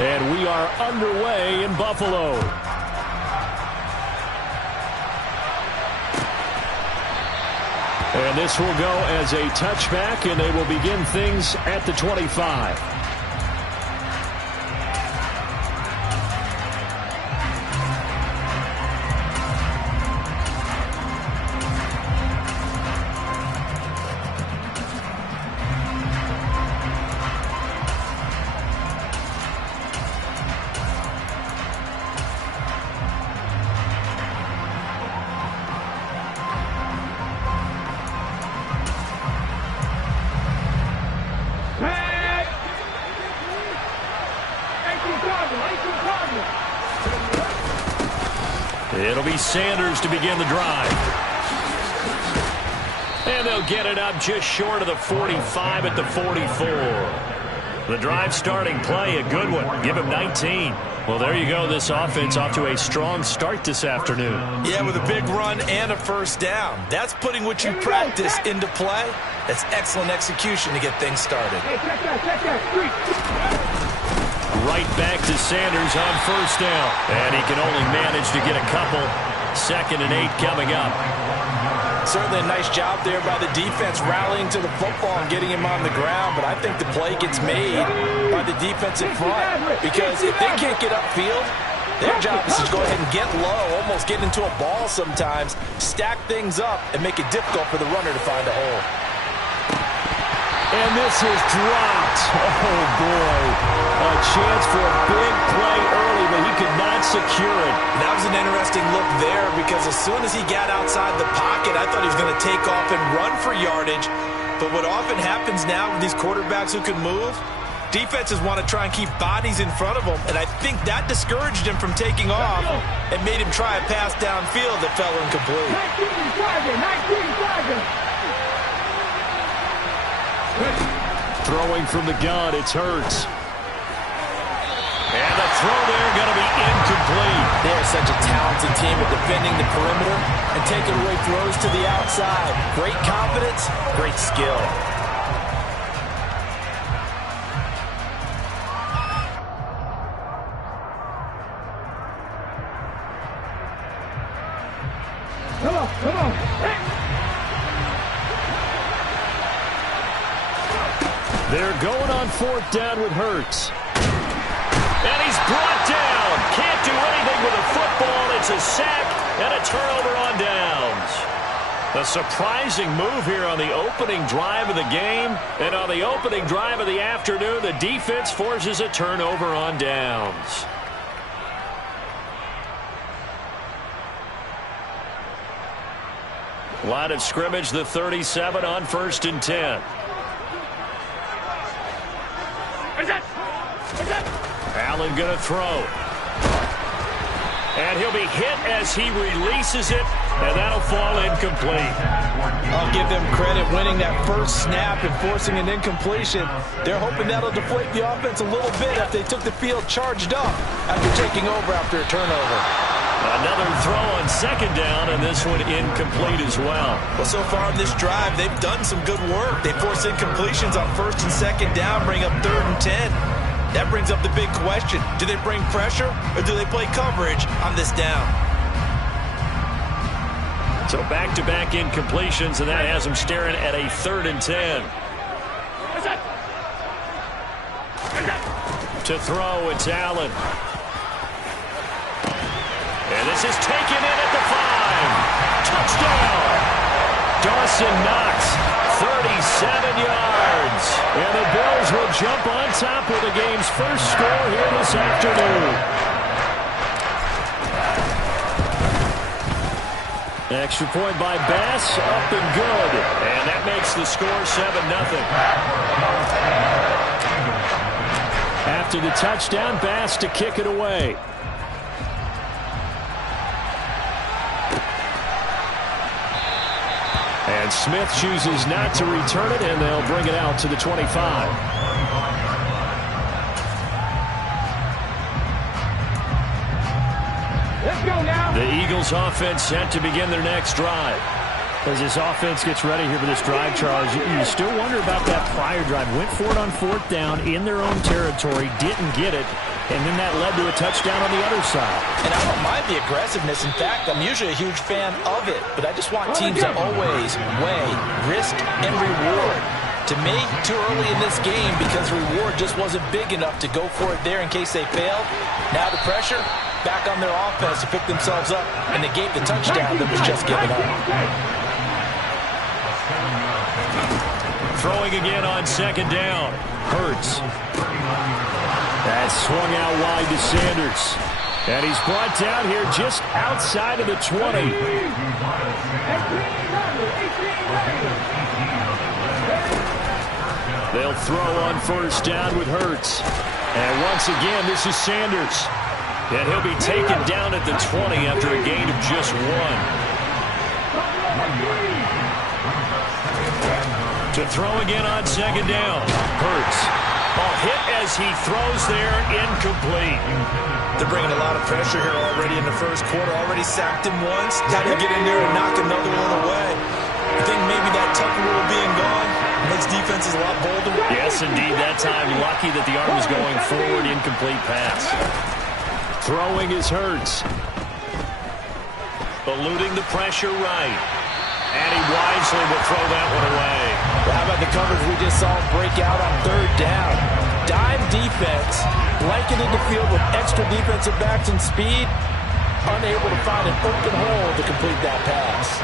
And we are underway in Buffalo. And this will go as a touchback, and they will begin things at the 25. It'll be Sanders to begin the drive. And they'll get it up just short of the 45 at the 44. The drive starting play, a good one. Give him 19. Well, there you go. This offense off to a strong start this afternoon. Yeah, with a big run and a first down. That's putting what you practice into play. That's excellent execution to get things started. Right back to Sanders on first down. And he can only manage to get a couple. 2nd and 8 coming up. Certainly a nice job there by the defense rallying to the football and getting him on the ground. But I think the play gets made by the defense in front. Because if they can't get upfield, their job is to go ahead and get low, almost get into a ball sometimes, stack things up, and make it difficult for the runner to find a hole. And this is dropped. Oh, boy. A chance for a big play early, but he could not secure it. That was an interesting look there because as soon as he got outside the pocket, I thought he was going to take off and run for yardage. But what often happens now with these quarterbacks who can move, defenses want to try and keep bodies in front of them, and I think that discouraged him from taking off and made him try a pass downfield that fell incomplete. 19 Throwing from the gun, it's Hurts. And the throw there going to be incomplete. They're such a talented team at defending the perimeter and taking away throws to the outside. Great confidence, great skill. Come on. They're going on 4th down with Hurts. And he's brought down. Can't do anything with a football. It's a sack and a turnover on downs. A surprising move here on the opening drive of the game. And on the opening drive of the afternoon, the defense forces a turnover on downs. Line of scrimmage, the 37 on 1st and 10. Allen going to throw. And he'll be hit as he releases it, and that'll fall incomplete. I'll give them credit winning that first snap and forcing an incompletion. They're hoping that'll deflate the offense a little bit if they took the field charged up after taking over after a turnover. Another throw on 2nd down, and this one incomplete as well. Well, so far in this drive, they've done some good work. They force incompletions on 1st and 2nd down, bring up 3rd and 10. That brings up the big question. Do they bring pressure or do they play coverage on this down? So back-to-back incompletions, and that has them staring at a 3rd and 10. To throw, it's Allen. And this is taken in at the 5. Touchdown! Dawson Knox, 37 yards. And the Bills will jump on top with the game's first score here this afternoon. Extra point by Bass, up and good. And that makes the score 7-0. After the touchdown, Bass to kick it away. And Smith chooses not to return it, and they'll bring it out to the 25. Let's go now. The Eagles offense set to begin their next drive. As this offense gets ready here for this drive, Charles, you still wonder about that prior drive. Went for it on 4th down in their own territory, didn't get it. And then that led to a touchdown on the other side. And I don't mind the aggressiveness. In fact, I'm usually a huge fan of it. But I just want teams to always weigh risk and reward. To me, too early in this game because the reward just wasn't big enough to go for it there in case they failed. Now the pressure, back on their offense to pick themselves up and negate the touchdown that was just given up. Throwing again on second down. Hurts. That's swung out wide to Sanders. And he's brought down here just outside of the 20. They'll throw on first down with Hurts. And once again, this is Sanders. And he'll be taken down at the 20 after a gain of just 1. To throw again on second down. Hurts. Ball hit as he throws there, incomplete. They're bringing a lot of pressure here already in the first quarter. Already sacked him once. Got to get in there and knock another one away. I think maybe that Tucker rule being gone makes defenses a lot bolder. Yes, indeed. That time, lucky that the arm was going forward. Incomplete pass. Throwing is Hurts. Eluding the pressure right. And he wisely will throw that one away. Well, how about the coverage we just saw break out on third down? Dime defense, blanketed the field with extra defensive backs and speed, unable to find an open hole to complete that pass.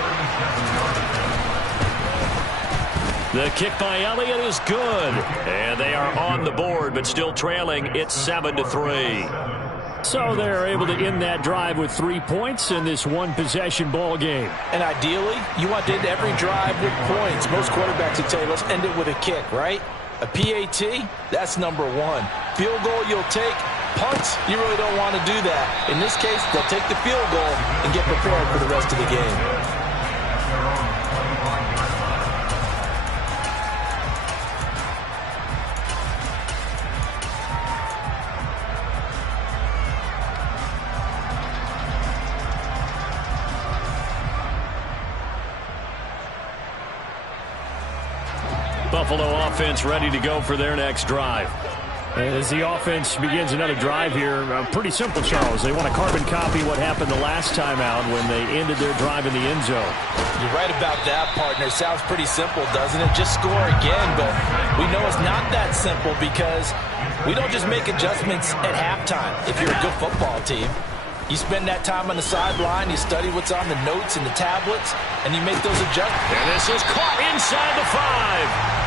The kick by Elliott is good. And they are on the board, but still trailing. It's 7-3. So they're able to end that drive with 3 points in this one-possession ball game. And ideally, you want to end every drive with points. Most quarterbacks would say, let's end it with a kick, right? A PAT, that's number 1. Field goal you'll take. Punts, you really don't want to do that. In this case, they'll take the field goal and get prepared for the rest of the game. Buffalo offense ready to go for their next drive. As the offense begins another drive here, pretty simple, Charles. They want to carbon copy what happened the last time out when they ended their drive in the end zone. You're right about that, partner. Sounds pretty simple, doesn't it? Just score again, but we know it's not that simple because we don't just make adjustments at halftime if you're a good football team. You spend that time on the sideline, you study what's on the notes and the tablets, and you make those adjustments. And this is caught inside the 5.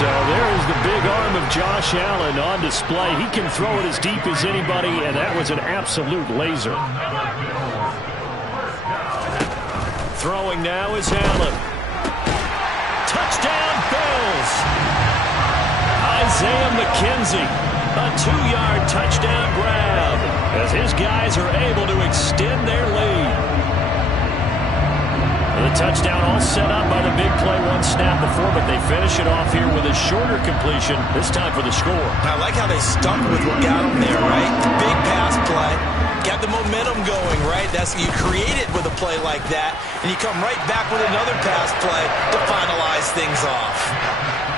So there is the big arm of Josh Allen on display. He can throw it as deep as anybody, and that was an absolute laser. Throwing now is Allen. Touchdown, Bills. Isaiah McKenzie, a 2-yard touchdown grab as his guys are able to extend their lead. The touchdown all set up by the big play one snap before, but they finish it off here with a shorter completion, this time for the score. I like how they stuck with what got them there, right? Big pass play. Got the momentum going, right? That's you create it with a play like that, and you come right back with another pass play to finalize things off.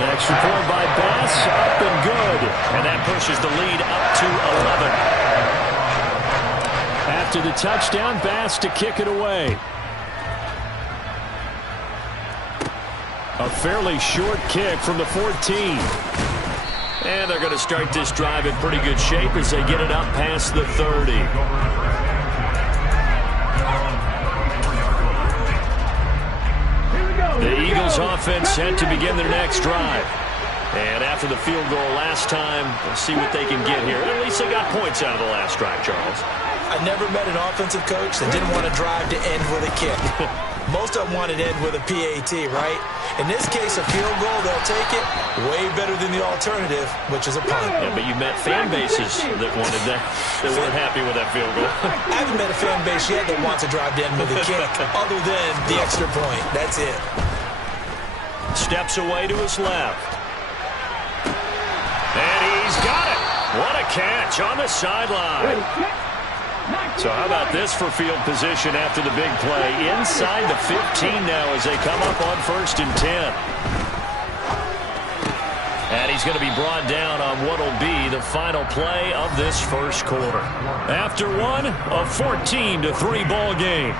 An extra point by Bass, up and good. And that pushes the lead up to 11. After the touchdown, Bass to kick it away. A fairly short kick from the 14. And they're going to start this drive in pretty good shape as they get it up past the 30. The Eagles offense set to begin their next drive. And after the field goal last time, we'll see what they can get here. At least they got points out of the last drive, Charles. I never met an offensive coach that didn't want a drive to end with a kick. Most of them want it to end with a PAT, right? In this case, a field goal, they'll take it. Way better than the alternative, which is a punt. Yeah, but you met fan bases that wanted that, that weren't happy with that field goal. I haven't met a fan base yet that wants a drive to end with a kick, other than the extra point. That's it. Steps away to his left. And he's got it. What a catch on the sideline. So how about this for field position after the big play? Inside the 15 now as they come up on 1st and 10. And he he's going to be brought down on what will be the final play of this first quarter. After one, a 14-3 ball game.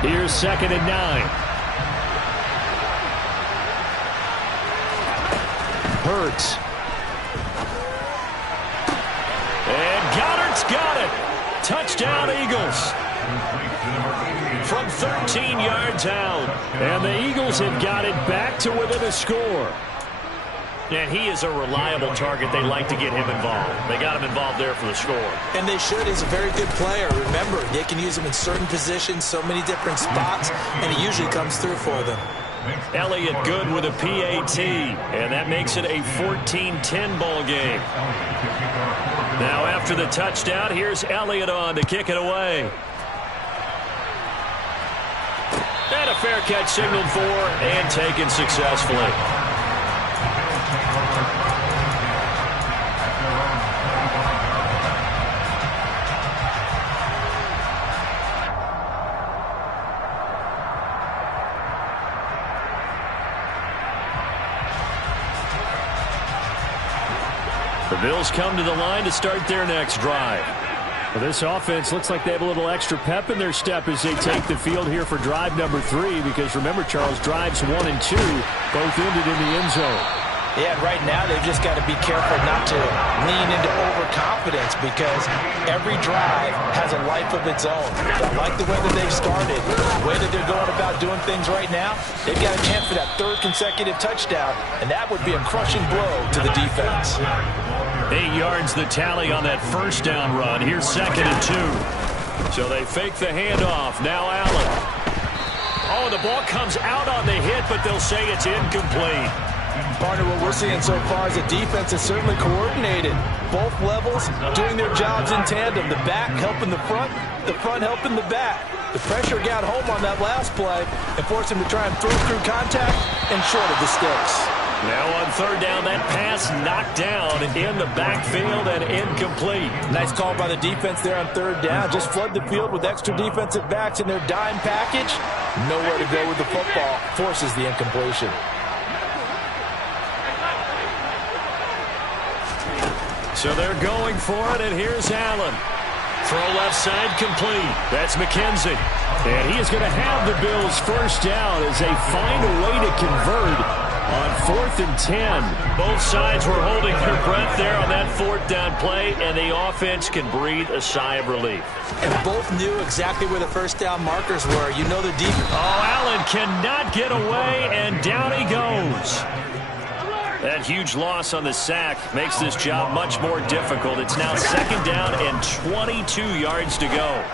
Here's 2nd and 9. Hurts. And Goddard's got it. Touchdown, Eagles. From 13 yards out. And the Eagles have got it back to within a score. And he is a reliable target. They like to get him involved. They got him involved there for the score. And they should. He's a very good player. Remember, they can use him in certain positions, so many different spots, and he usually comes through for them. Elliott good with a PAT, and that makes it a 14-10 ball game. Now after the touchdown, here's Elliott on to kick it away. And a fair catch signaled for and taken successfully. The Bills come to the line to start their next drive. Well, this offense looks like they have a little extra pep in their step as they take the field here for drive number 3, because remember, Charles, drives 1 and 2 both ended in the end zone. Yeah, right now they've just got to be careful not to lean into overconfidence, because every drive has a life of its own. I like the way that they've started, the way that they're going about doing things right now. They've got a chance for that 3rd consecutive touchdown, and that would be a crushing blow to the defense. 8 yards the tally on that first down run. Here's 2nd and 2. So they fake the handoff. Now Allen. Oh, the ball comes out on the hit, but they'll say it's incomplete. Partner, what we're seeing so far is the defense is certainly coordinated. Both levels doing their jobs in tandem. The back helping the front helping the back. The pressure got home on that last play and forced him to try and throw through contact and short of the sticks. Now on 3rd down, that pass knocked down in the backfield and incomplete. Nice call by the defense there on 3rd down. Just flood the field with extra defensive backs in their dime package. Nowhere to go with the football. Forces the incompletion. So they're going for it, and here's Allen. Throw left side complete. That's McKenzie. And he is going to have the Bills first down as they find a way to convert on 4th and 10. Both sides were holding their breath there on that 4th down play, and the offense can breathe a sigh of relief. And both knew exactly where the first down markers were. You know the defense. Oh, Allen cannot get away, and down he goes. That huge loss on the sack makes this job much more difficult. It's now 2nd down and 22 yards to go.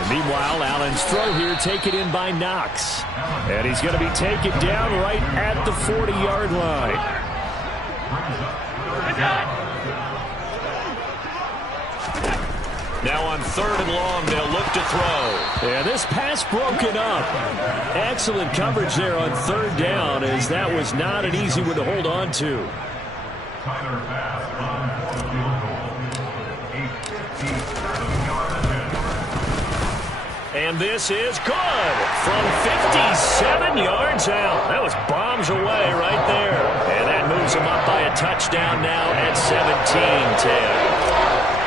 And meanwhile, Allen's throw here taken in by Knox. And he's going to be taken down right at the 40-yard line. Now on 3rd and long, they'll look to throw. And this pass broken up. Excellent coverage there on 3rd down, as that was not an easy one to hold on to. And this is good from 57 yards out. That was bombs away right there. And that moves them up by a touchdown now at 17-10.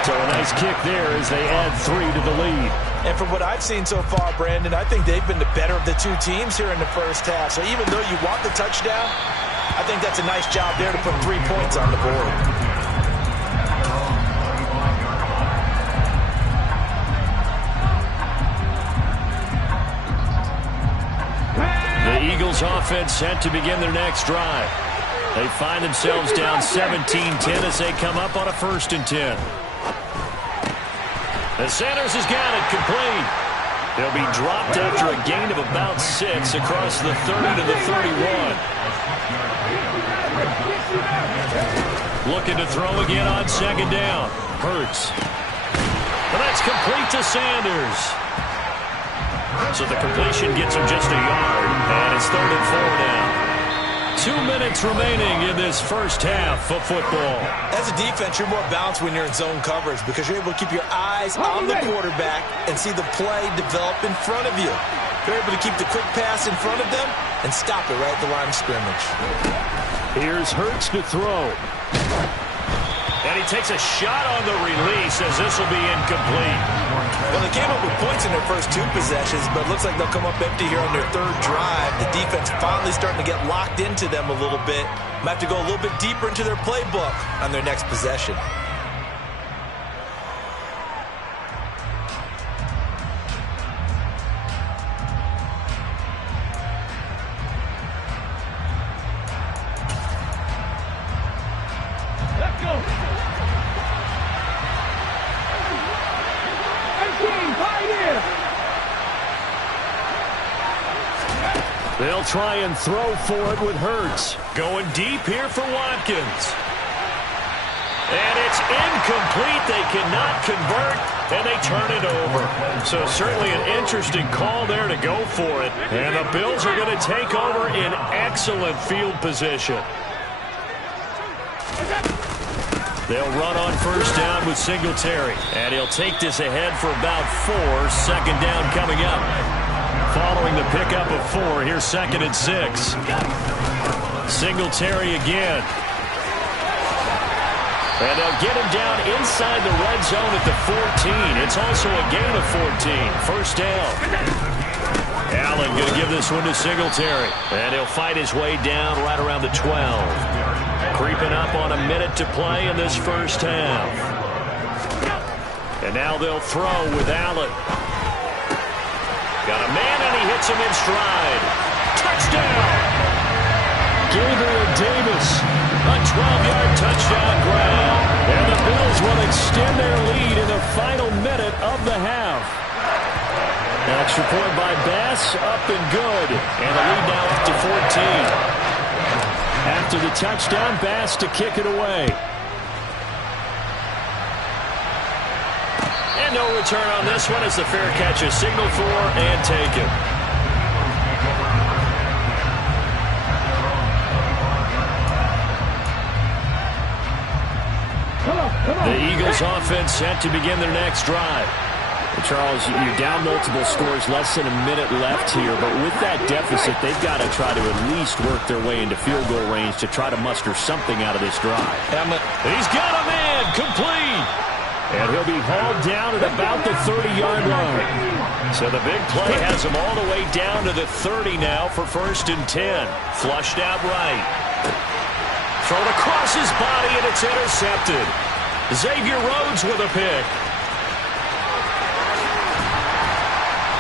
So a nice kick there as they add 3 to the lead. And from what I've seen so far, Brandon, I think they've been the better of the two teams here in the first half. So even though you want the touchdown, I think that's a nice job there to put 3 points on the board. The Eagles offense set to begin their next drive. They find themselves down 17-10 as they come up on a 1st and 10. And Sanders has got it complete. He'll be dropped after a gain of about 6 across the 30 to the 31. Looking to throw again on 2nd down. Hurts. And that's complete to Sanders. So the completion gets him just a yard, and it's 3rd and 4 now. 2 minutes remaining in this first half of football. As a defense, you're more balanced when you're in zone coverage because you're able to keep your eyes on the quarterback and see the play develop in front of you. You're able to keep the quick pass in front of them and stop it right at the line of scrimmage. Here's Hurts to throw. And he takes a shot on the release as this will be incomplete. Well, they came up with points in their first 2 possessions, but it looks like they'll come up empty here on their 3rd drive. The defense finally starting to get locked into them a little bit. Might have to go a little bit deeper into their playbook on their next possession. Let's go. 18, pioneer. They'll try and throw for it with Hurts. Going deep here for Watkins. And it's incomplete. They cannot convert, and they turn it over. So certainly an interesting call there to go for it. And the Bills are going to take over in excellent field position. They'll run on first down with Singletary. And he'll take this ahead for about 4. 2nd down coming up. Following the pickup of 4, here's 2nd and 6. Singletary again. And they'll get him down inside the red zone at the 14. It's also a gain of 14. 1st down. Allen going to give this one to Singletary. And he'll fight his way down right around the 12. Creeping up on a minute to play in this first half. And now they'll throw with Allen. Got a man, and he hits him in stride. Touchdown! Gabriel Davis, a 12-yard touchdown grab. And the Bills will extend their lead in the final minute of the half. Extra point by Bass, up and good. And the lead now up to 14. After the touchdown, Bass to kick it away. And no return on this one as the fair catch is signaled for and taken. The Eagles offense set to begin their next drive. Charles, you're down multiple scores, less than a minute left here, but with that deficit, they've got to try to at least work their way into field goal range to try to muster something out of this drive. He's got a man, complete! And he'll be hauled down at about the 30-yard line. So the big play has him all the way down to the 30 now for 1st and 10. Flushed out right. Thrown across his body, and it's intercepted. Xavier Rhodes with a pick.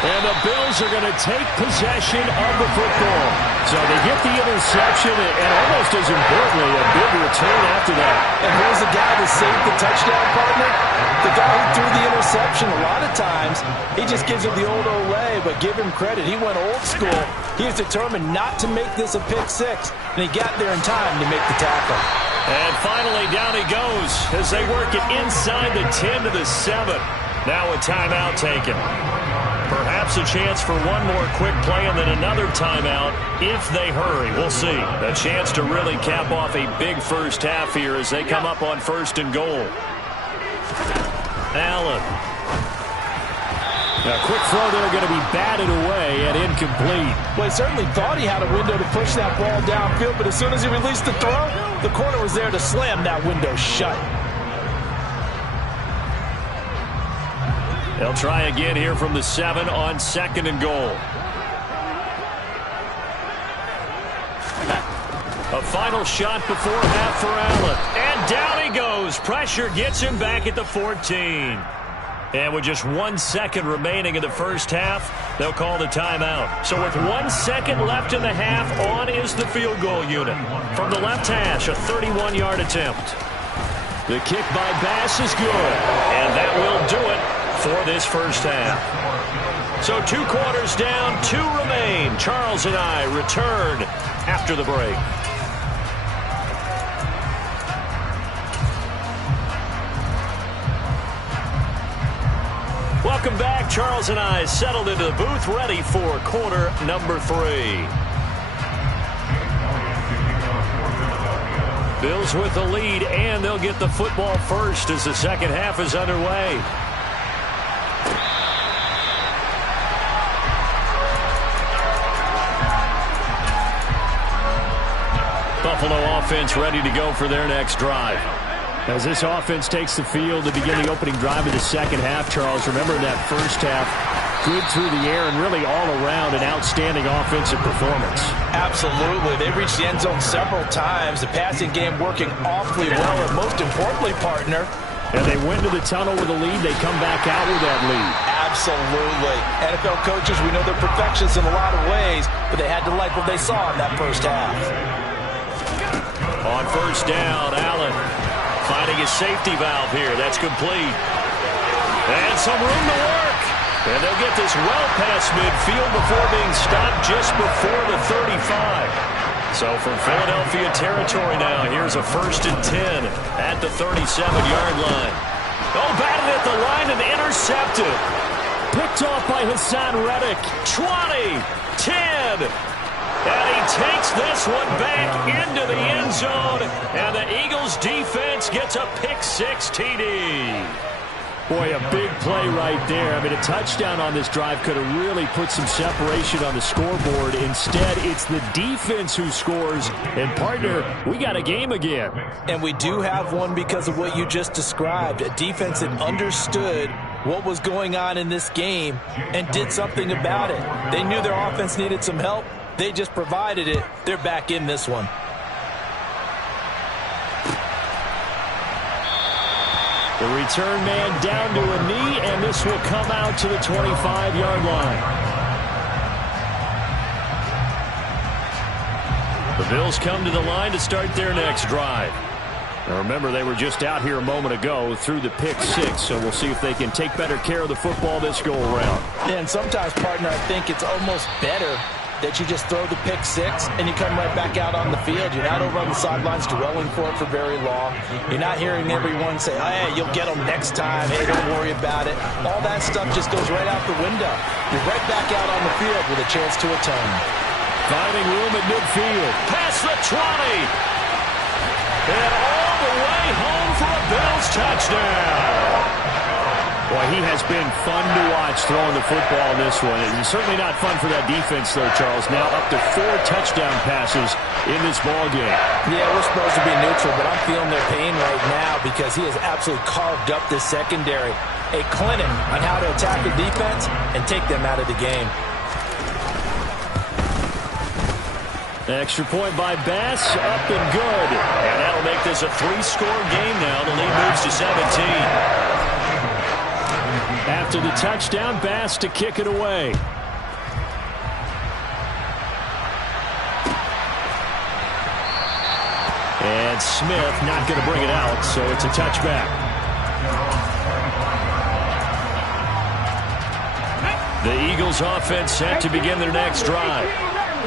And the Bills are going to take possession of the football. So they get the interception, and almost as importantly, a big return after that. And here's the guy that saved the touchdown, partner. The guy who threw the interception, a lot of times, he just gives it the old Olay, but give him credit. He went old school. He was determined not to make this a pick 6, and he got there in time to make the tackle. And finally, down he goes as they work it inside the 10 to the 7. Now a timeout taken. Perhaps a chance for one more quick play and then another timeout if they hurry. We'll see. A chance to really cap off a big first half here as they come up on 1st and goal. Allen. A quick throw there going to be batted away and incomplete. Well, he certainly thought he had a window to push that ball downfield, but as soon as he released the throw, the corner was there to slam that window shut. They'll try again here from the 7 on 2nd and goal. A final shot before half for Allen. And down he goes. Pressure gets him back at the 14. And with just 1 second remaining in the first half, they'll call the timeout. So with 1 second left in the half, on is the field goal unit. From the left hash, a 31-yard attempt. The kick by Bass is good. And that will do it for this first half. So 2 quarters down, 2 remain. Charles and I return after the break. Welcome back. Charles and I settled into the booth, ready for quarter number 3. Bills with the lead, and they'll get the football first as the second half is underway. Buffalo offense ready to go for their next drive. As this offense takes the field to begin the opening drive of the second half, Charles, remember that first half, good through the air and really all around an outstanding offensive performance. Absolutely. They reached the end zone several times. The passing game working awfully well, and most importantly, partner. And they went to the tunnel with a lead. They come back out with that lead. Absolutely. NFL coaches, we know they're perfectionists in a lot of ways, but they had to like what they saw in that first half. On first down, Allen finding his safety valve here. That's complete. And some room to work. And they'll get this well past midfield before being stopped just before the 35. So from Philadelphia territory now, here's a 1st and 10 at the 37-yard line. Oh, batted at the line and intercepted. Picked off by Hassan Reddick. 20, 10. And he takes this one back into the end zone. And the Eagles defense gets a pick-6 TD. Boy, a big play right there. I mean, a touchdown on this drive could have really put some separation on the scoreboard. Instead, it's the defense who scores. And, partner, we got a game again. And we do have one because of what you just described. A defense that understood what was going on in this game and did something about it. They knew their offense needed some help. They just provided it. They're back in this one. The return man down to a knee, and this will come out to the 25-yard line. The Bills come to the line to start their next drive. Now remember, they were just out here a moment ago through the pick-6, so we'll see if they can take better care of the football this go-around. Yeah, and sometimes, partner, I think it's almost better that you just throw the pick-6 and you come right back out on the field. You're not over on the sidelines dwelling for it for very long. You're not hearing everyone say, oh, hey, you'll get them next time. Hey, don't worry about it. All that stuff just goes right out the window. You're right back out on the field with a chance to atone. Finding room at midfield. Past the 20. And all the way home for a Bills touchdown. Boy, he has been fun to watch throwing the football in this one. It's certainly not fun for that defense, though, Charles. Now up to 4 touchdown passes in this ball game. Yeah, we're supposed to be neutral, but I'm feeling their pain right now because he has absolutely carved up this secondary. A clinic on how to attack the defense and take them out of the game. Extra point by Bass, up and good. And that'll make this a 3-score game now. The lead moves to 17. After the touchdown, Bass to kick it away. And Smith not going to bring it out, so it's a touchback. The Eagles offense set to begin their next drive.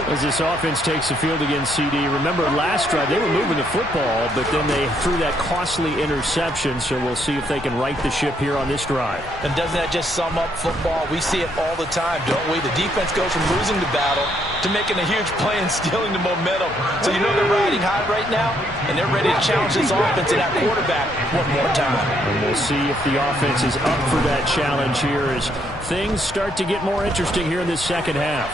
As this offense takes the field against CD, remember last drive they were moving the football, but then they threw that costly interception, so we'll see if they can right the ship here on this drive. And doesn't that just sum up football? We see it all the time, don't we? The defense goes from losing the battle to making a huge play and stealing the momentum. So you know they're riding high right now, and they're ready to challenge this offense and that quarterback one more time. And we'll see if the offense is up for that challenge here as things start to get more interesting here in this second half.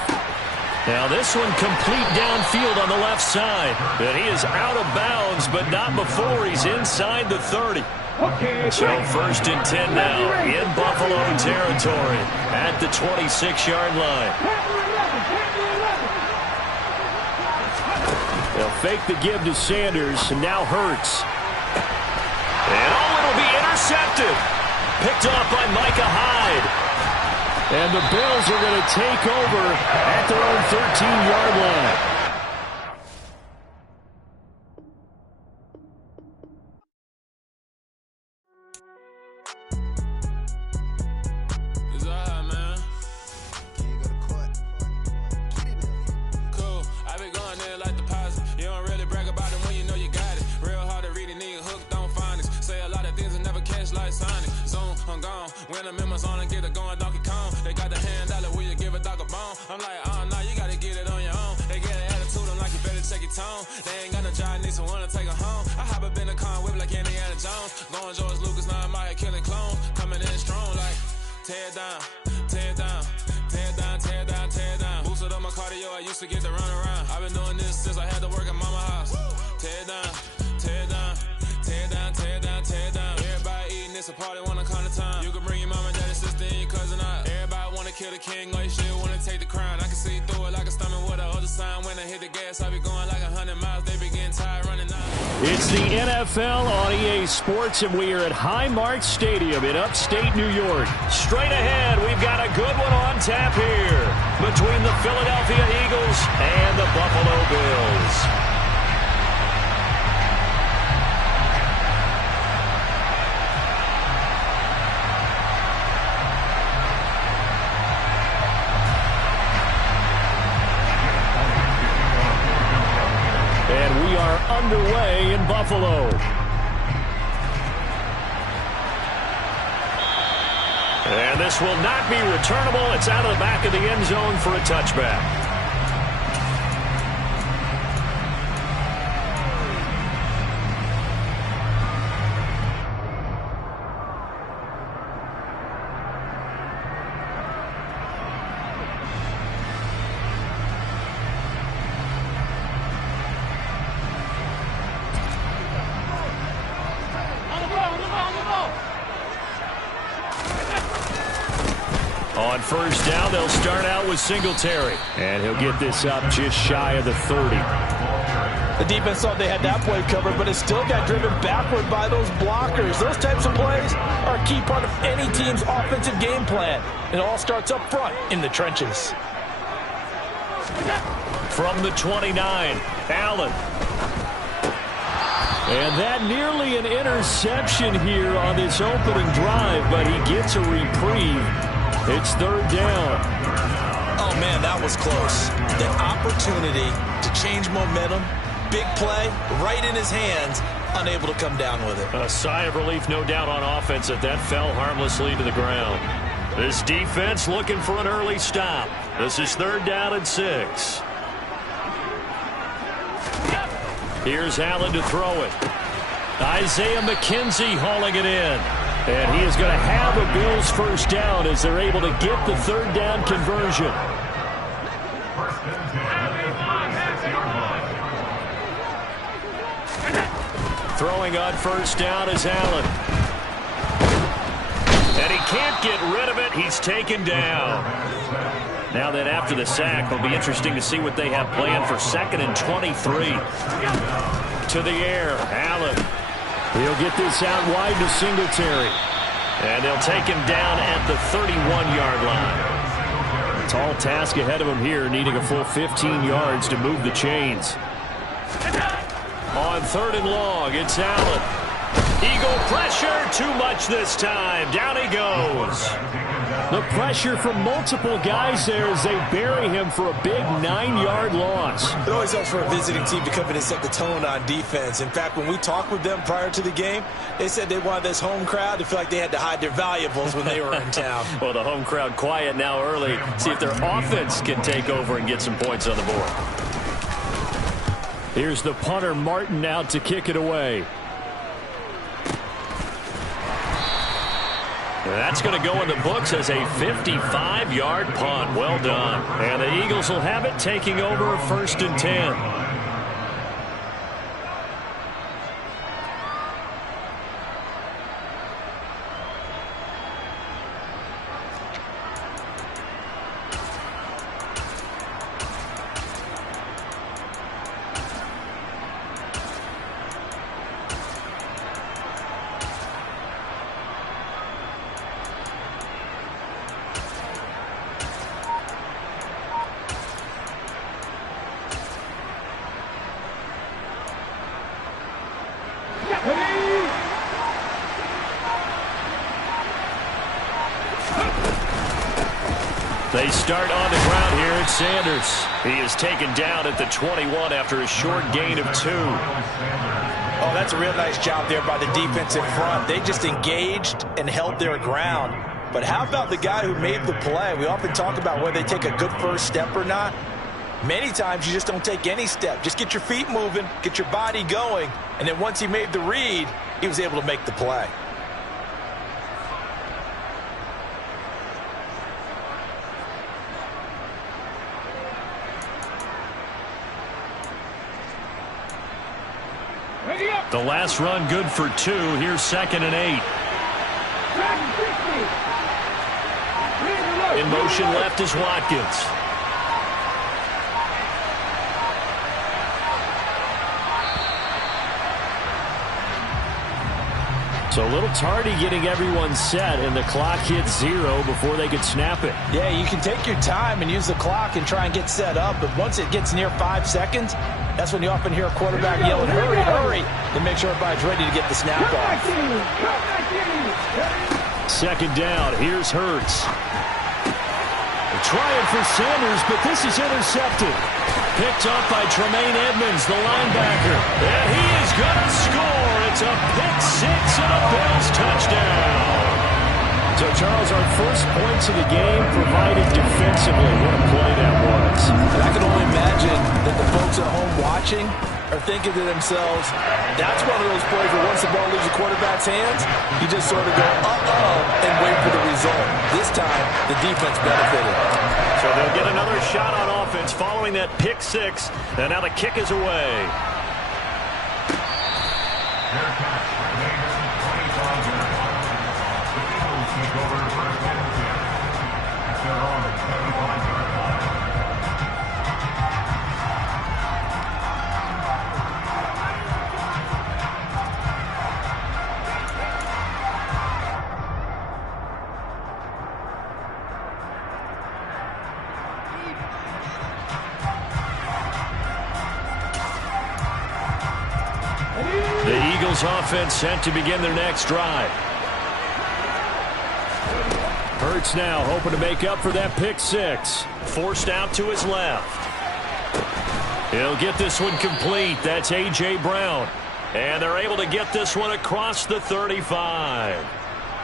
Now this one complete downfield on the left side. And he is out of bounds, but not before he's inside the 30. So 1st and 10 now in Buffalo territory at the 26-yard line. They'll fake the give to Sanders, and now Hurts. And it'll be intercepted. Picked off by Micah Hyde. And the Bills are going to take over at their own 13-yard line. It's all right, man. Cool. I been going there like the positive. You don't really brag about it when you know you got it. Real hard to read a nigga hooked on phonics. Say a lot of things and never catch like Sonic. Zone, I'm gone. When I'm in my zone, I get it going Donkey Kong. They got the hand dollar, will you give a dog a bone? I'm like, oh, no, you gotta get it on your own. They get an attitude, I'm like, you better check your tone. They ain't got no a job, need someone to take her home. I hop up in the car, whip like Indiana Jones. Going George Lucas, now I'm out here killing clones. Coming in strong like tear down, tear down, tear down, tear down, tear down. Boosted up my cardio, I used to get to run around. I've been doing this since I had to work at mama house. Tear down, tear down, tear down, tear down, tear down. Everybody eating, it's a party, wanna come to time. You can bring your mama, daddy, sister, and your cousin out. Everybody wanna kill the king, or you still wanna take the crown. I can see through it like a stomach with a other sign. When I hit the gas, I be going like 100 miles. They be getting tired running out. It's the NFL on EA Sports, and we are at Highmark Stadium in upstate New York. Straight ahead, we've got a good one on tap here between the Philadelphia Eagles and the Buffalo Bills. And we are underway in Buffalo. And this will not be returnable. It's out of the back of the end zone for a touchback. On first down, they'll start out with Singletary. And he'll get this up just shy of the 30. The defense thought they had that play covered, but it still got driven backward by those blockers. Those types of plays are a key part of any team's offensive game plan. It all starts up front in the trenches. From the 29, Allen. And that nearly an interception here on this opening drive, but he gets a reprieve. It's third down. Oh, man, that was close. The opportunity to change momentum, big play, right in his hands, unable to come down with it. A sigh of relief, no doubt, on offense that fell harmlessly to the ground. This defense looking for an early stop. This is third down and 6. Here's Allen to throw it. Isaiah McKenzie hauling it in. And he is going to have a Bills first down as they're able to get the third down conversion. Throwing on first down is Allen. And he can't get rid of it. He's taken down. Now then, after the sack, it'll be interesting to see what they have planned for 2nd and 23. To the air, Allen. He'll get this out wide to Singletary. And they'll take him down at the 31-yard line. Tall task ahead of him here, needing a full 15 yards to move the chains. On 3rd and long, it's Allen. Eagle pressure, too much this time. Down he goes. The pressure from multiple guys there as they bury him for a big 9-yard loss. It always helps for a visiting team to come in and set the tone on defense. In fact, when we talked with them prior to the game, they said they wanted this home crowd to feel like they had to hide their valuables when they were in town. Well, the home crowd quiet now early. See if their offense can take over and get some points on the board. Here's the punter, Martin, out to kick it away. That's going to go in the books as a 55-yard punt. Well done. And the Eagles will have it, taking over 1st and 10. They start on the ground here at Sanders. He is taken down at the 21 after a short gain of 2. Oh, that's a real nice job there by the defense in front. They just engaged and held their ground. But how about the guy who made the play? We often talk about whether they take a good first step or not. Many times you just don't take any step. Just get your feet moving, get your body going, and then once he made the read, he was able to make the play. The last run good for 2. Here's 2nd and 8. In motion left is Watkins. So a little tardy getting everyone set, and the clock hits 0 before they could snap it. Yeah, you can take your time and use the clock and try and get set up, but once it gets near 5 seconds, that's when you often hear a quarterback yelling, hurry, hurry, to make sure everybody's ready to get the snap off. 2nd down, here's Hurts. Trying for Sanders, but this is intercepted. Picked up by Tremaine Edmonds, the linebacker. And he is going to score. It's a pick 6 and a Bills touchdown. So, Charles, our first points of the game provided defensively. What a play that was. And I can only imagine that the folks at home watching are thinking to themselves, that's one of those plays where once the ball leaves the quarterback's hands, you just sort of go, uh-oh, and wait for the result. This time, the defense benefited. So they'll get another shot on offense following that pick 6, and now the kick is away. The Eagles offense set to begin their next drive. Hurts now hoping to make up for that pick 6. Forced out to his left. He'll get this one complete. That's A.J. Brown. And they're able to get this one across the 35.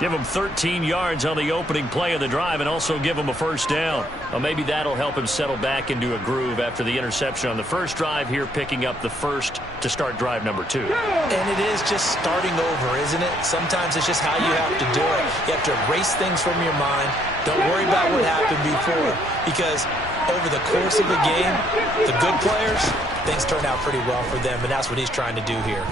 Give him 13 yards on the opening play of the drive and also give him a first down. Well, maybe that'll help him settle back into a groove after the interception on the first drive here, picking up the first to start drive number 2. And it is just starting over, isn't it? Sometimes it's just how you have to do it. You have to erase things from your mind. Don't worry about what happened before, because over the course of the game, the good players, things turn out pretty well for them, and that's what he's trying to do here.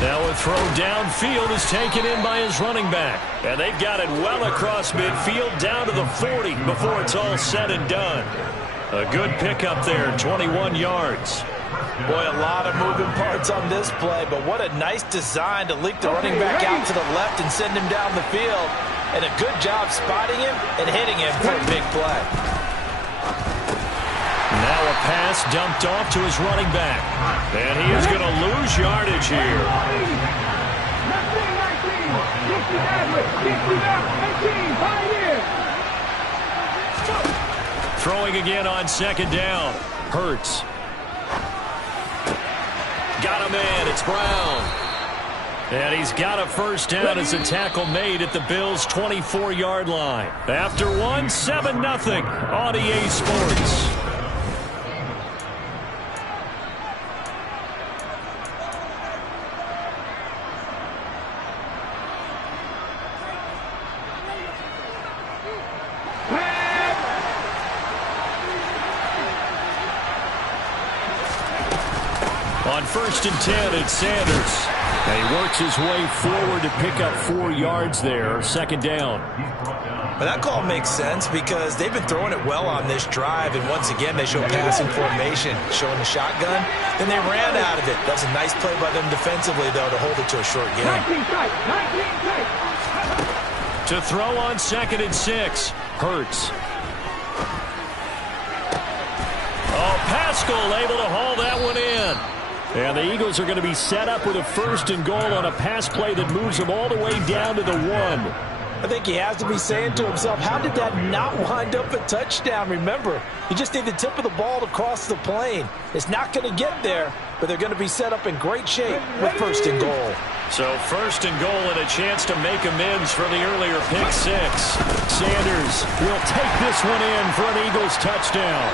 Now a throw downfield is taken in by his running back. And they've got it well across midfield down to the 40 before it's all said and done. A good pickup there, 21 yards. Boy, a lot of moving parts on this play, but what a nice design to leak the running back out to the left and send him down the field. And a good job spotting him and hitting him for a big play. Now a pass dumped off to his running back. And he is going to lose yardage here. Throwing again on 2nd down. Hurts. Got a man. It's Brown. And he's got a first down as a tackle made at the Bills' 24-yard line. After one, 7-0 on EA Sports. On 1st and 10, it's Sanders. And he works his way forward to pick up 4 yards there. 2nd down. But that call makes sense because they've been throwing it well on this drive, and once again they show passing formation, showing the shotgun. Then they ran out of it. That's a nice play by them defensively, though, to hold it to a short game. 19 tight. To throw on 2nd and 6. Hurts. Oh, Pascal able to haul that one in. And the Eagles are going to be set up with a 1st and goal on a pass play that moves them all the way down to the 1. I think he has to be saying to himself, how did that not wind up a touchdown? Remember, you just need the tip of the ball to cross the plane. It's not going to get there, but they're going to be set up in great shape with 1st and goal. So 1st and goal and a chance to make amends for the earlier pick six. Sanders will take this one in for an Eagles touchdown.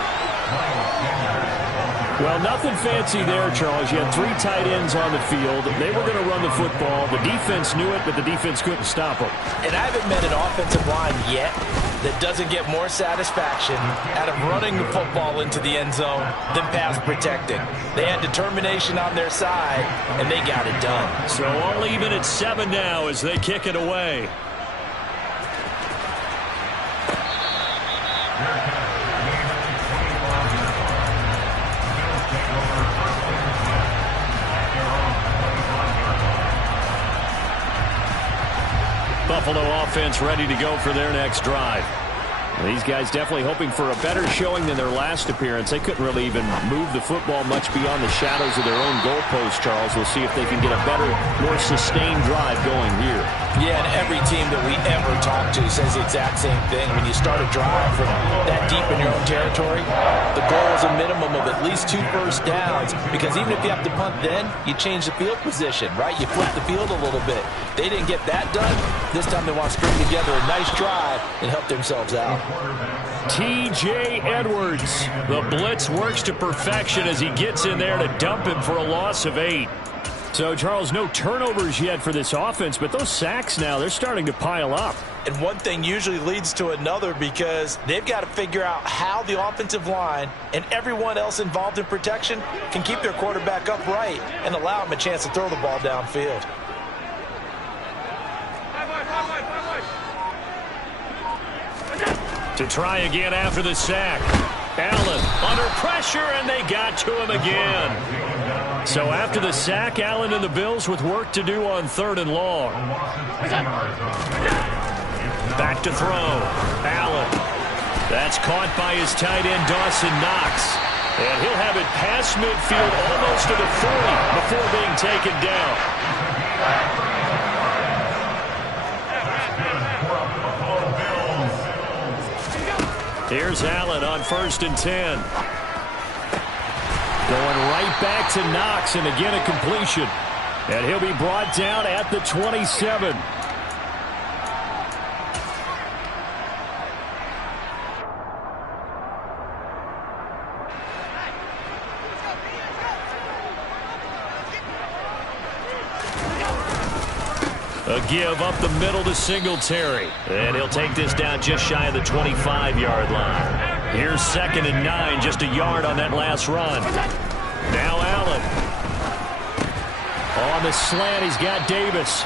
Well, nothing fancy there, Charles. You had 3 tight ends on the field. They were going to run the football. The defense knew it, but the defense couldn't stop them. And I haven't met an offensive line yet that doesn't get more satisfaction out of running the football into the end zone than pass protecting. They had determination on their side, and they got it done. So all even at 7 now as they kick it away. Buffalo offense ready to go for their next drive. These guys definitely hoping for a better showing than their last appearance. They couldn't really even move the football much beyond the shadows of their own goalpost, Charles. We'll see if they can get a better, more sustained drive going here. Yeah, and every team that we ever talk to says the exact same thing. When you start a drive from that deep in your own territory, the goal is a minimum of at least 2 first downs, because even if you have to punt then, you change the field position, right? You flip the field a little bit. They didn't get that done. This time they want to string together a nice drive and help themselves out. T.J. Edwards. The blitz works to perfection as he gets in there to dump him for a loss of 8. So, Charles, no turnovers yet for this offense, but those sacks now, they're starting to pile up. And one thing usually leads to another, because they've got to figure out how the offensive line and everyone else involved in protection can keep their quarterback upright and allow him a chance to throw the ball downfield. To try again after the sack. Allen under pressure, and they got to him again. So after the sack, Allen and the Bills with work to do on 3rd and long. Back to throw. Allen. That's caught by his tight end, Dawson Knox. And he'll have it past midfield almost to the 40 before being taken down. Here's Allen on 1st and 10. Going right back to Knox, and again a completion. And he'll be brought down at the 27. A give up the middle to Singletary. And he'll take this down just shy of the 25-yard line. Here's 2nd and 9, just a yard on that last run. Now Allen. On the slant, he's got Davis.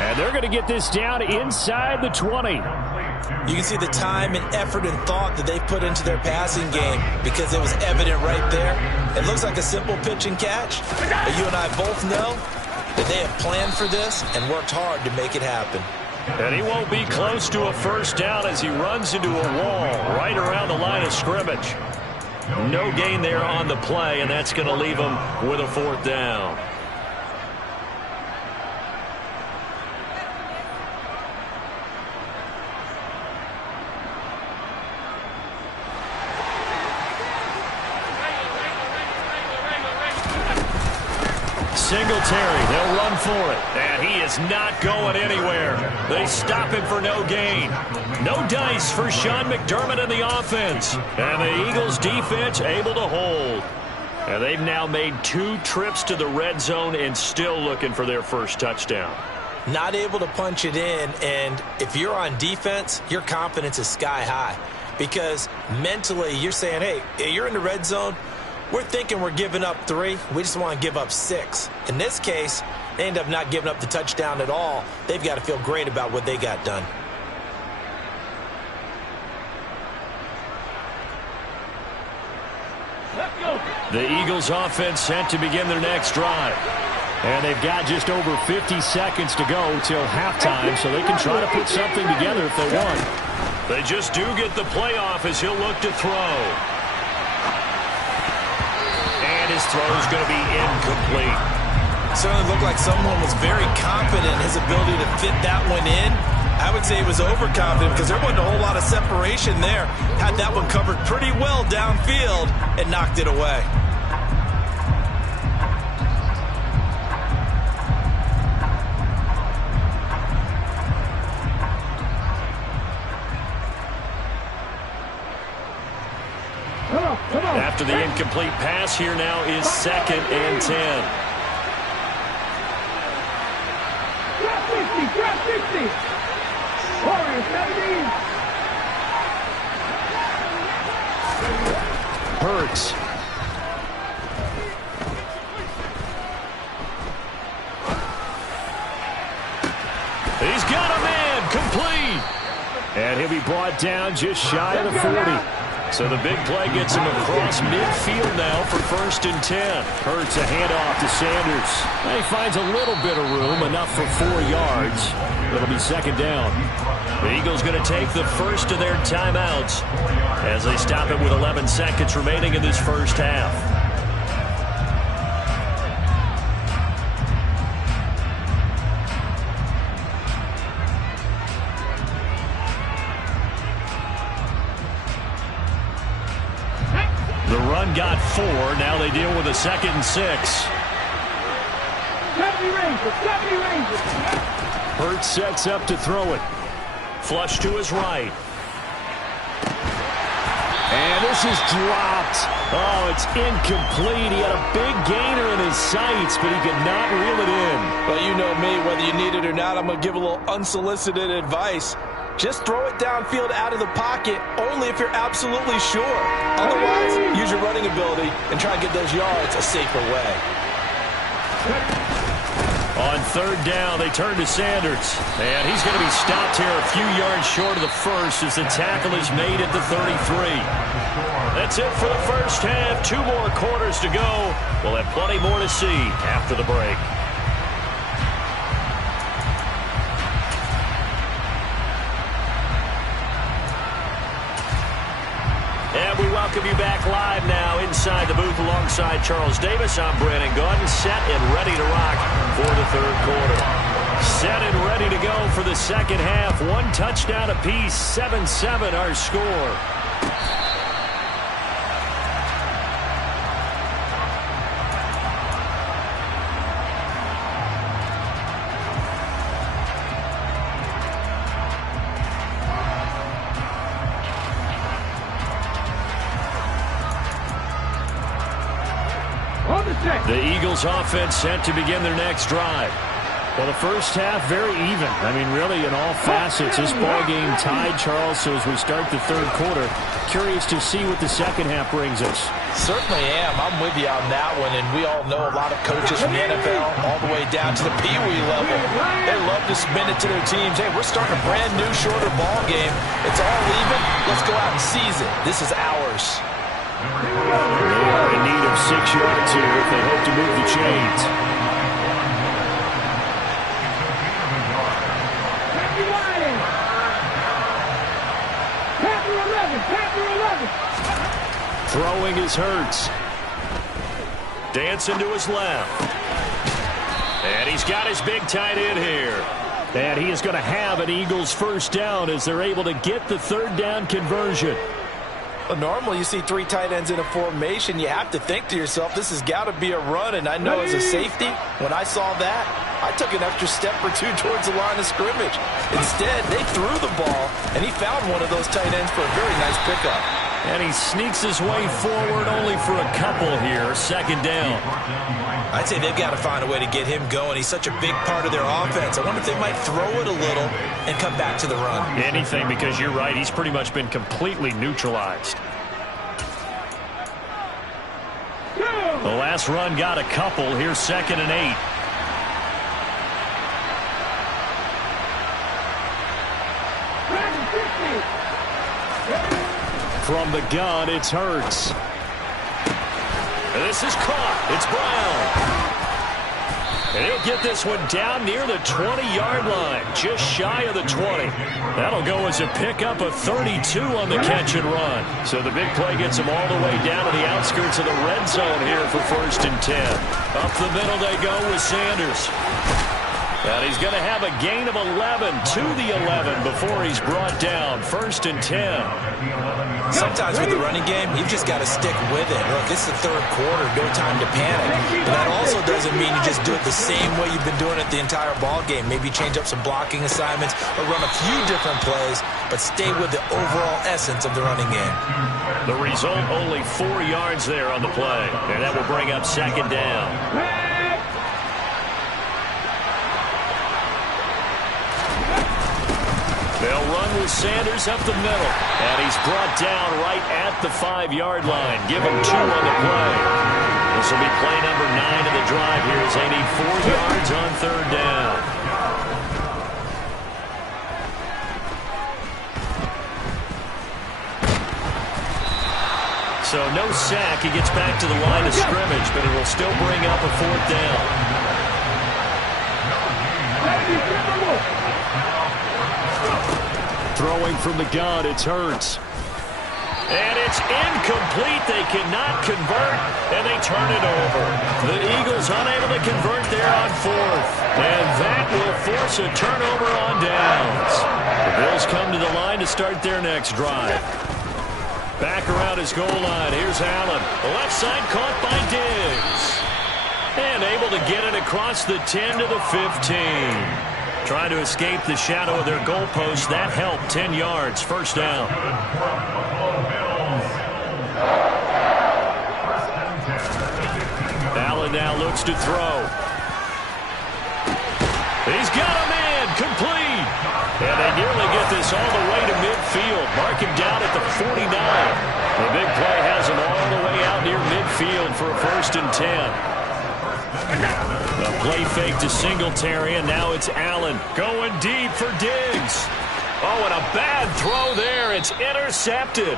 And they're going to get this down inside the 20. You can see the time and effort and thought that they put into their passing game, because it was evident right there. It looks like a simple pitch and catch, but you and I both know that they have planned for this and worked hard to make it happen. And he won't be close to a first down as he runs into a wall right around the line of scrimmage. No gain there on the play, and that's going to leave him with a 4th down. Singletary, they'll run for it. And he is not going anywhere. They stop him for no gain. No dice for Sean McDermott and the offense. And the Eagles defense able to hold. And they've now made 2 trips to the red zone and still looking for their first touchdown. Not able to punch it in, and if you're on defense, your confidence is sky high. Because mentally, you're saying, hey, you're in the red zone. We're thinking we're giving up 3. We just want to give up 6. In this case, they end up not giving up the touchdown at all. They've got to feel great about what they got done. The Eagles offense set to begin their next drive. And they've got just over 50 seconds to go till halftime, so they can try to put something together if they want. They just do get the playoff as he'll look to throw. And his throw is going to be incomplete. Certainly looked like someone was very confident in his ability to fit that one in. I would say he was overconfident because there wasn't a whole lot of separation there. Had that one covered pretty well downfield and knocked it away. After the incomplete pass, here now is 2nd and 10. Drop 50, drop 50. Warriors, 17. Hurts. He's got a man, complete. And he'll be brought down just shy of the 40. So the big play gets him across midfield now for 1st and 10. Hurts a handoff to Sanders. And he finds a little bit of room, enough for 4 yards. It'll be 2nd down. The Eagles going to take the first of their timeouts as they stop it with 11 seconds remaining in this first half. The run got 4. Now they deal with a 2nd and 6. 70 Rangers, 70 Rangers. Hurts sets up to throw it. Flush to his right. And this is dropped. Oh, it's incomplete. He had a big gainer in his sights, but he could not reel it in. Well, you know me, whether you need it or not, I'm going to give a little unsolicited advice. Just throw it downfield out of the pocket only if you're absolutely sure. Otherwise, use your running ability and try and get those yards a safer way. On 3rd down, they turn to Sanders. And he's going to be stopped here a few yards short of the first as the tackle is made at the 33. That's it for the first half. 2 more quarters to go. We'll have plenty more to see after the break. And we welcome you back live now inside the booth alongside Charles Davis. I'm Brandon Gaudin, set and ready to rock for the 3rd quarter. Set and ready to go for the 2nd half. 1 touchdown apiece, 7-7 our score. The Eagles offense set to begin their next drive. Well, the first half very even. I mean, really in all facets. This ball game tied, Charles. So as we start the 3rd quarter, curious to see what the 2nd half brings us. Certainly am. I'm with you on that one. And we all know a lot of coaches from the NFL all the way down to the Pee Wee level. They love to spin it to their teams. Hey, we're starting a brand new, shorter ball game. It's all even. Let's go out and seize it. This is ours. They are in need of 6 yards here if they hope to move the chains. Throwing is Hurts. Dancing to his left. And he's got his big tight end here. And he is going to have an Eagles first down as they're able to get the 3rd down conversion. Well, normally you see 3 tight ends in a formation. You have to think to yourself, this has got to be a run. And I know as a safety, when I saw that, I took an extra step or 2 towards the line of scrimmage. Instead, they threw the ball, and he found one of those tight ends for a very nice pickup. And he sneaks his way forward only for a couple here. 2nd down. I'd say they've got to find a way to get him going. He's such a big part of their offense. I wonder if they might throw it a little and come back to the run. Anything, because you're right. He's pretty much been completely neutralized. The last run got a couple. Here's 2nd and 8. From the gun, it's Hurts. This is caught. It's Brown. And he'll get this one down near the 20-yard line, just shy of the 20. That'll go as a pickup of 32 on the catch and run. So the big play gets him all the way down to the outskirts of the red zone here for 1st and 10. Up the middle they go with Sanders. And he's going to have a gain of 11 to the 11 before he's brought down. 1st and 10. Sometimes with the running game, you've just got to stick with it. Look, it's the 3rd quarter, no time to panic. But that also doesn't mean you just do it the same way you've been doing it the entire ball game. Maybe change up some blocking assignments or run a few different plays, but stay with the overall essence of the running game. The result, only 4 yards there on the play. And that will bring up 2nd down. They'll run with Sanders up the middle. And he's brought down right at the 5-yard line. Give him 2 on the play. This will be play number 9 of the drive here as they need 4 yards on 3rd down. So no sack. He gets back to the line of scrimmage, but it will still bring up a 4th down. Throwing from the gun, it's Hurts. And it's incomplete. They cannot convert, and they turn it over. The Eagles unable to convert there on 4th. And that will force a turnover on downs. The Bills come to the line to start their next drive. Back around his goal line. Here's Allen. The left side caught by Diggs. And able to get it across the 10 to the 15. Trying to escape the shadow of their goalpost. That helped. 10 yards. 1st down. Allen now looks to throw. He's got a man. Complete. And they nearly get this all the way to midfield. Mark him down at the 49. The big play has him all the way out near midfield for a 1st and 10. A play fake to Singletary, and now it's Allen going deep for Diggs. Oh, and a bad throw there. It's intercepted.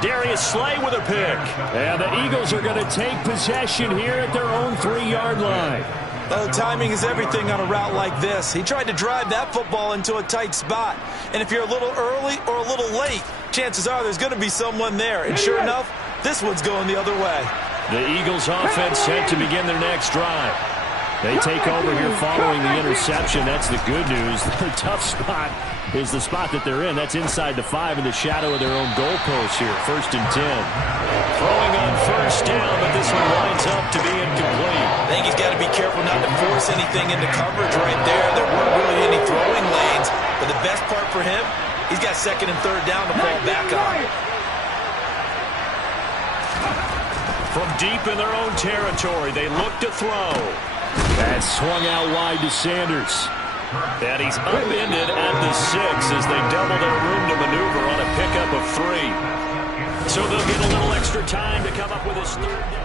Darius Slay with a pick. And the Eagles are going to take possession here at their own 3-yard line. Well, timing is everything on a route like this. He tried to drive that football into a tight spot. And if you're a little early or a little late, chances are there's going to be someone there. And sure enough, this one's going the other way. The Eagles offense set to begin their next drive. They take over here following the interception. That's the good news. The tough spot is the spot that they're in. That's inside the 5 in the shadow of their own goalpost here. 1st and 10. Throwing on 1st down, but this one winds up to be incomplete. I think he's got to be careful not to force anything into coverage right there. There weren't really any throwing lanes. But the best part for him, he's got 2nd and 3rd down to fall back on. From deep in their own territory, they look to throw. That swung out wide to Sanders. And he's upended at the 6 as they double their room to maneuver on a pickup of 3. So they'll get a little extra time to come up with his 3rd down.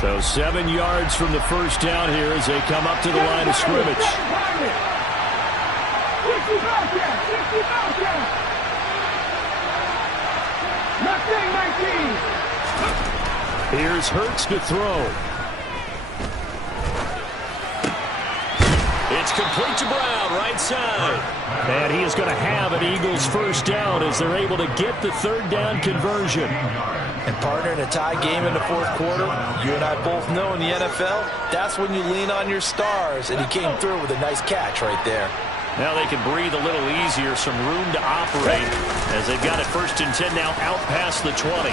So 7 yards from the 1st down here as they come up to the line of scrimmage. Here's Hurts to throw. It's complete to Brown, right side. And he is going to have an Eagles 1st down as they're able to get the 3rd down conversion. And partner, in a tie game in the 4th quarter, you and I both know in the NFL, that's when you lean on your stars. And he came through with a nice catch right there. Now they can breathe a little easier, some room to operate as they've got it 1st and 10 now out past the 20.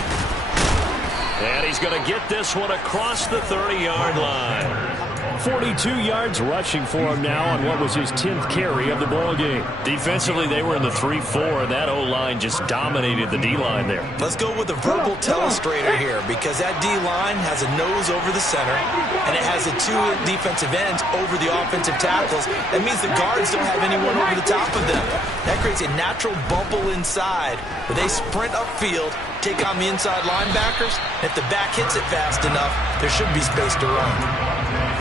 And he's going to get this one across the 30-yard line. 42 yards rushing for him now on what was his 10th carry of the ball game. Defensively, they were in the 3-4, and that O-line just dominated the D-line there. Let's go with a verbal telestrator here because that D-line has a nose over the center, and it has the 2 defensive ends over the offensive tackles. That means the guards don't have anyone over the top of them. That creates a natural bubble inside where they sprint upfield, take on the inside linebackers. If the back hits it fast enough, there should be space to run.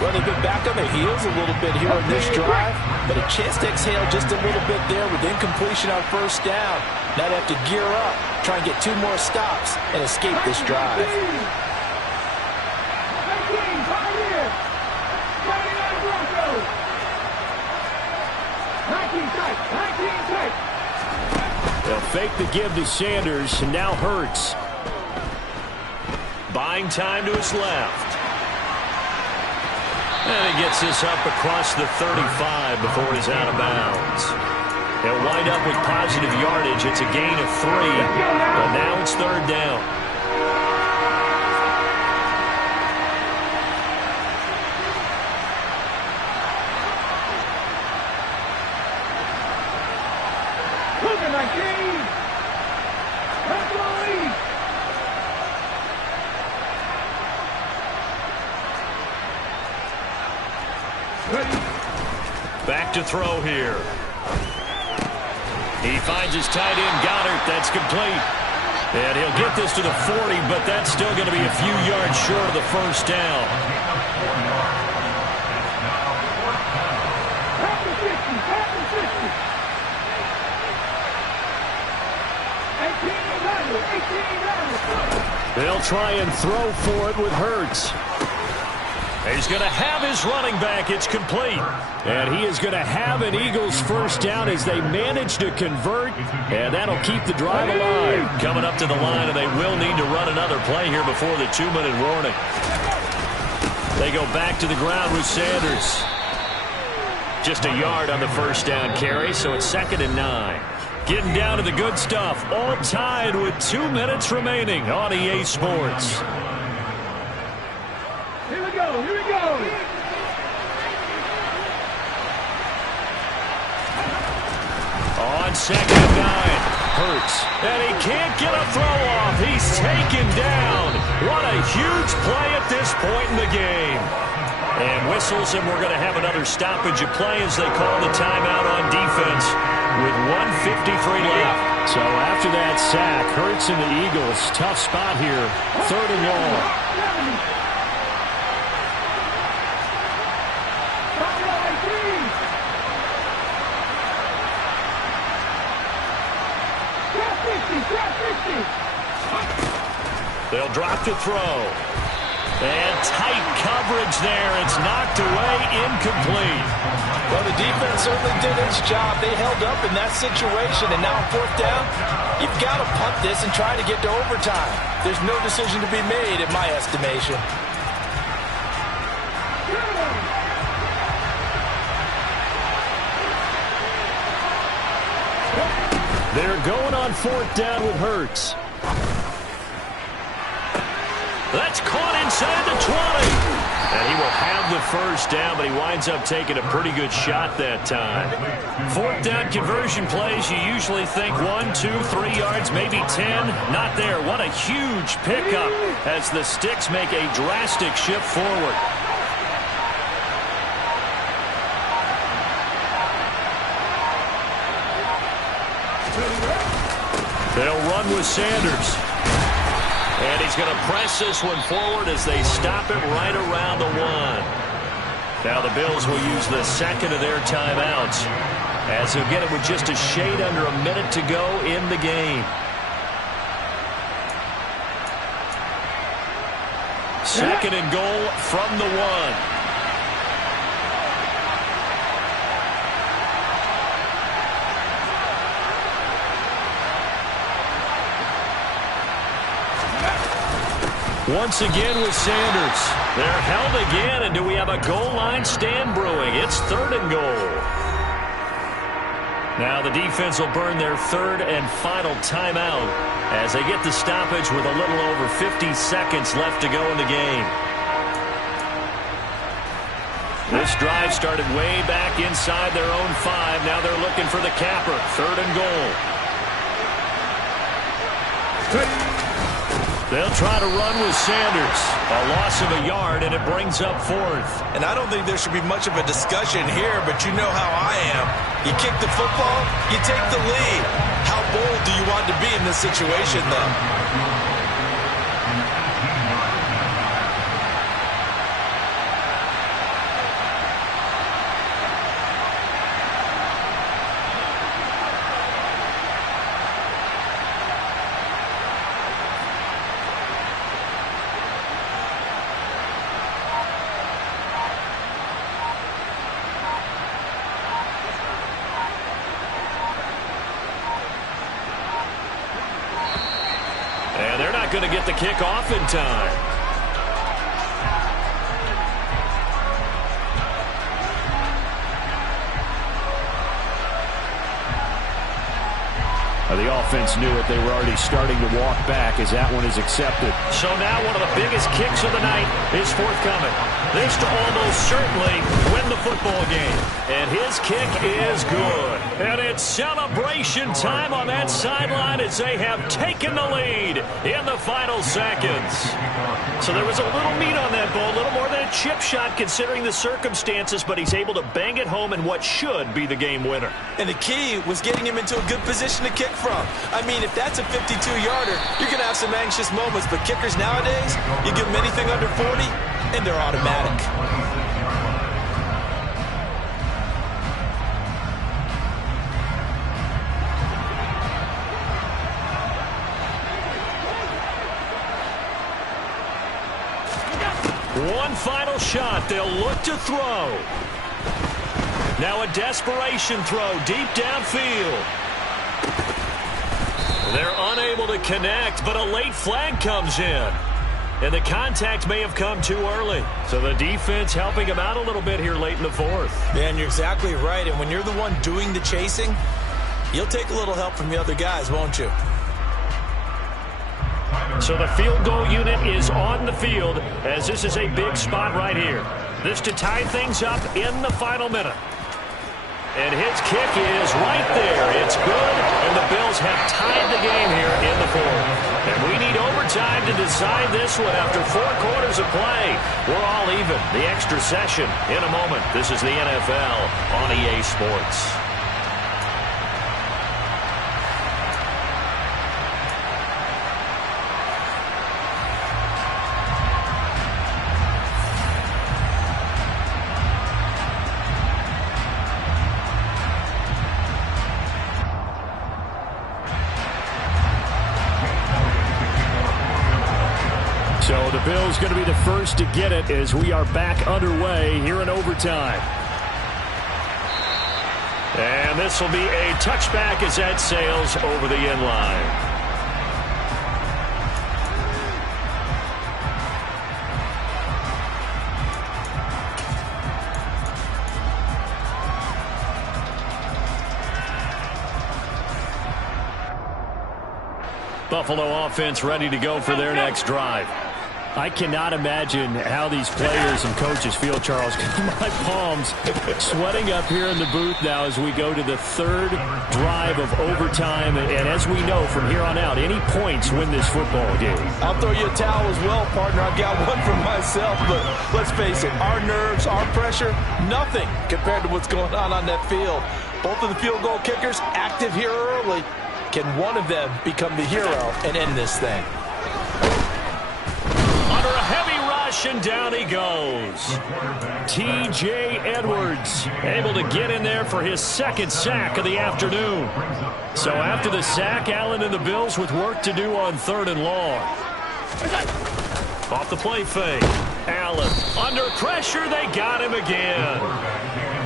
Well, they've been back on their heels a little bit here on this drive, but a chance to exhale just a little bit there with incompletion on 1st down. Now they have to gear up, try and get 2 more stops, and escape this drive. They'll fake the give to Sanders, and now Hurts. Buying time to his left. And he gets this up across the 35 before he's out of bounds. They'll wind up with positive yardage. It's a gain of 3, but now it's third down. Back to throw here. He finds his tight end, Goddard. That's complete. And he'll get this to the 40, but that's still going to be a few yards short of the first down. They'll try and throw for it with Hurts. He's going to have his running back. It's complete. And he is going to have an Eagles first down as they manage to convert. And that'll keep the drive alive. Coming up to the line, and they will need to run another play here before the 2-minute warning. They go back to the ground with Sanders. Just a yard on the first down carry, so it's 2nd and 9. Getting down to the good stuff. All tied with 2 minutes remaining on EA Sports. Here we go. On 2nd and 9, Hurts. And he can't get a throw off. He's taken down. What a huge play at this point in the game. And whistles, and we're going to have another stoppage of play as they call the timeout on defense with 1:53 left. So after that sack, Hurts and the Eagles, tough spot here. 3rd and long. They'll drop to throw. And tight coverage there. It's knocked away, incomplete. Well, the defense certainly did its job. They held up in that situation, and now on 4th down, you've got to punt this and try to get to overtime. There's no decision to be made, in my estimation. They're going on 4th down with Hurts. That's caught inside the 20. And he will have the first down, but he winds up taking a pretty good shot that time. 4th down conversion plays, you usually think 1, 2, 3 yards, maybe 10. Not there. What a huge pickup as the Sticks make a drastic shift forward. They'll run with Sanders. And he's going to press this one forward as they stop it right around the 1. Now the Bills will use the 2nd of their timeouts as he'll get it with just a shade under a minute to go in the game. 2nd and goal from the 1. Once again with Sanders. They're held again, and do we have a goal line stand brewing? It's 3rd and goal. Now the defense will burn their 3rd and final timeout as they get the stoppage with a little over 50 seconds left to go in the game. This drive started way back inside their own 5. Now they're looking for the capper. 3rd and goal. They'll try to run with Sanders. A loss of a yard, and it brings up 4th. And I don't think there should be much of a discussion here, but you know how I am. You kick the football, you take the lead. How bold do you want to be in this situation, though? going to get the kick off in time. The offense knew it. They were already starting to walk back as that one is accepted. So now one of the biggest kicks of the night is forthcoming. This to almost certainly win the football game. And his kick is good. And it's celebration time on that sideline as they have taken the lead in the final seconds. So there was a little meat on that ball, a little more than a chip shot considering the circumstances, but he's able to bang it home in what should be the game winner. And the key was getting him into a good position to kick from. I mean, if that's a 52-yarder, you're going to have some anxious moments, but kickers nowadays, you give them anything under 40, and they're automatic. One final shot. They'll look to throw. Now a desperation throw deep downfield. They're unable to connect, but a late flag comes in. And the contact may have come too early. So the defense helping him out a little bit here late in the fourth. Man, you're exactly right. And when you're the one doing the chasing, you'll take a little help from the other guys, won't you? So the field goal unit is on the field as this is a big spot right here. This to tie things up in the final minute. And his kick is right there. It's good, and the Bills have tied the game here in the fourth. And we need overtime to decide this one after 4 quarters of play. We're all even. The extra session in a moment. This is the NFL on EA Sports. So the Bills going to be the first to get it as we are back underway here in overtime. And this will be a touchback as that sails over the end line. Buffalo offense ready to go for their next drive. I cannot imagine how these players and coaches feel, Charles. My palms sweating up here in the booth now as we go to the third drive of overtime. And as we know from here on out, any points win this football game. I'll throw you a towel as well, partner. I've got one for myself, but let's face it, our nerves, our pressure, nothing compared to what's going on that field. Both of the field goal kickers active here early. Can one of them become the hero and end this thing? Under a heavy rush, and down he goes. T.J. Edwards able to get in there for his second sack of the afternoon. So after the sack, Allen and the Bills with work to do on 3rd and long. Off the play fake. Allen under pressure. They got him again.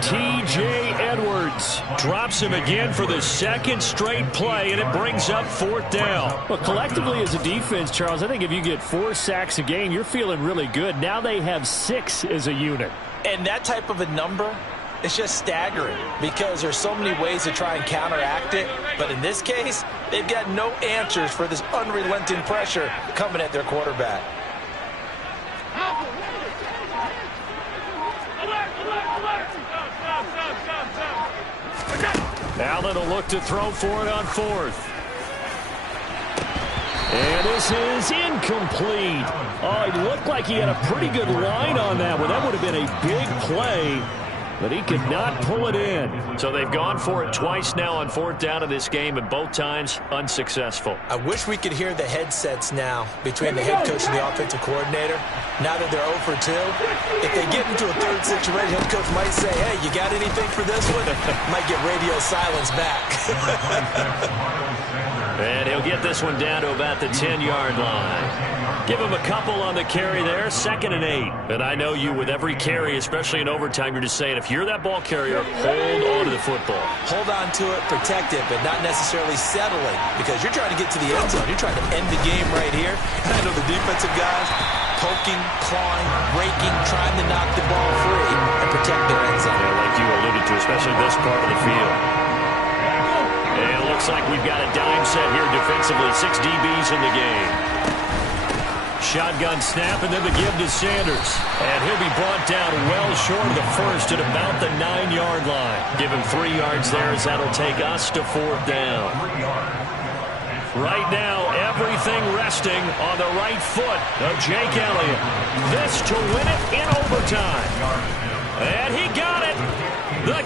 T.J. Edwards drops him again for the second straight play, and it brings up 4th down. Well, collectively as a defense, Charles, I think if you get 4 sacks a game, you're feeling really good. Now they have 6 as a unit. And that type of a number is just staggering because there's so many ways to try and counteract it. But in this case, they've got no answers for this unrelenting pressure coming at their quarterback. Allen will look to throw for it on 4th. And this is incomplete. Oh, it looked like he had a pretty good line on that one. That would have been a big play, but he could not pull it in. So they've gone for it twice now on 4th down in this game, and both times unsuccessful. I wish we could hear the headsets now between the head coach and the offensive coordinator. Now that they're 0 for 2, if they get into a third situation, head coach might say, hey, you got anything for this one? Might get radio silence back. And he'll get this one down to about the 10-yard line. Give him a couple on the carry there, 2nd and 8. And I know you, with every carry, especially in overtime, you're just saying, if you're that ball carrier, hold on to the football. Hold on to it, protect it, but not necessarily settling, because you're trying to get to the end zone. You're trying to end the game right here. And I know the defensive guys poking, clawing, raking, trying to knock the ball free and protect their end zone. Yeah, like you alluded to, especially this part of the field. And it looks like we've got a dime set here defensively. 6 DBs in the game. Shotgun snap, and then the give to Sanders. And he'll be brought down well short of the first at about the 9-yard line. Give him 3 yards there, as that'll take us to 4th down. Right now, everything resting on the right foot of Jake Elliott. This to win it in overtime. And he got it.